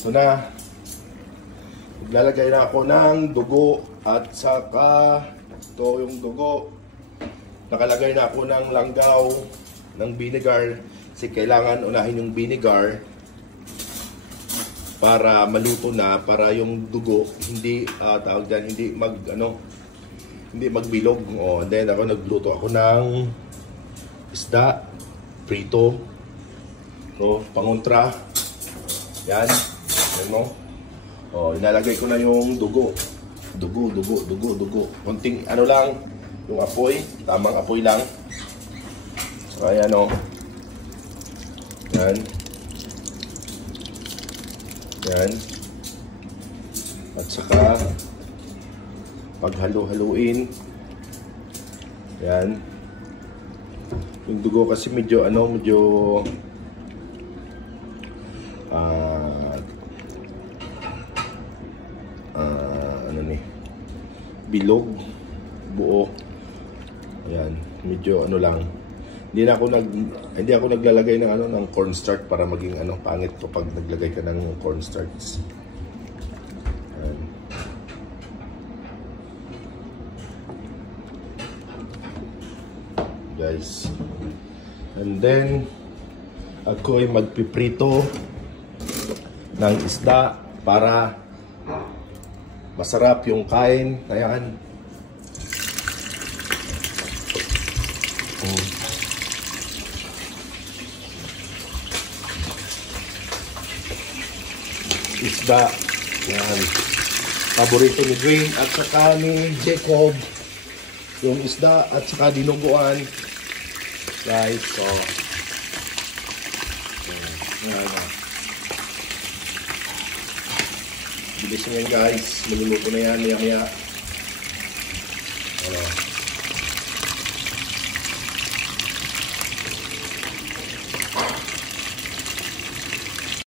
Ito na. Maglalagay na ako ng dugo at saka ito yung dugo. Nakalagay na ako ng langgaw, ng vinegar. Kasi kailangan unahin yung vinegar para maluto na, para yung dugo hindi tawag dyan, hindi magbilog. And then ako nagluto ako ng isda prito. So, pangontra. Yan. Yan mo. Inalagay ko na yung dugo. Dugo. Kunting lang, yung apoy. Tamang apoy lang. So, ayan o. Yan. Yan. At saka, paghalo-haluin. Yan. Yung dugo kasi medyo bilog, buo. Ayan, medyo lang. Hindi ako naglalagay ng cornstarch para maging pangit kapag naglagay ka ng cornstarch. Ayan. Guys. And then ako ay magpiprito ng isda para masarap yung kain. Ayan. Isda. Ayan. Paborito ni Dwayne at saka ni Jacob. Yung isda at saka dinuguan. Guys, so ayan. Bilis na yan guys, maluluto na yan maya-maya.